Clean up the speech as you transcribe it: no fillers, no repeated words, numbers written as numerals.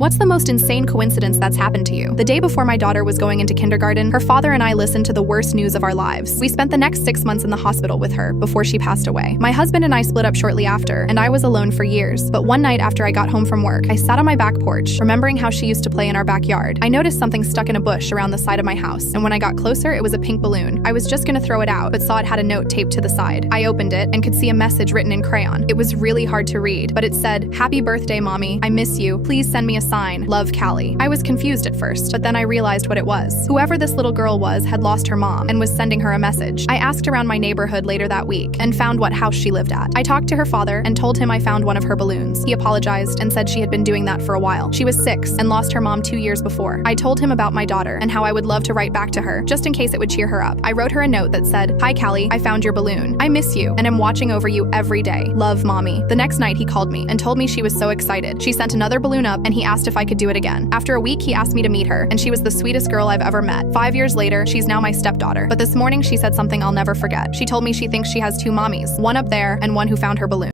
What's the most insane coincidence that's happened to you? The day before my daughter was going into kindergarten, her father and I listened to the worst news of our lives. We spent the next 6 months in the hospital with her before she passed away. My husband and I split up shortly after, and I was alone for years. But one night after I got home from work, I sat on my back porch, remembering how she used to play in our backyard. I noticed something stuck in a bush around the side of my house, and when I got closer, it was a pink balloon. I was just gonna throw it out, but saw it had a note taped to the side. I opened it and could see a message written in crayon. It was really hard to read, but it said, "Happy birthday, Mommy. I miss you. Please send me a sign. Love, Callie." I was confused at first, but then I realized what it was. Whoever this little girl was had lost her mom and was sending her a message. I asked around my neighborhood later that week and found what house she lived at. I talked to her father and told him I found one of her balloons. He apologized and said she had been doing that for a while. She was 6 and lost her mom 2 years before. I told him about my daughter and how I would love to write back to her, just in case it would cheer her up. I wrote her a note that said, "Hi Callie, I found your balloon. I miss you and am watching over you every day. Love, Mommy." The next night he called me and told me she was so excited. She sent another balloon up and he asked if I could do it again. After a week, he asked me to meet her, and she was the sweetest girl I've ever met. 5 years later, she's now my stepdaughter. But this morning she said something I'll never forget. She told me she thinks she has 2 mommies, one up there and one who found her balloon.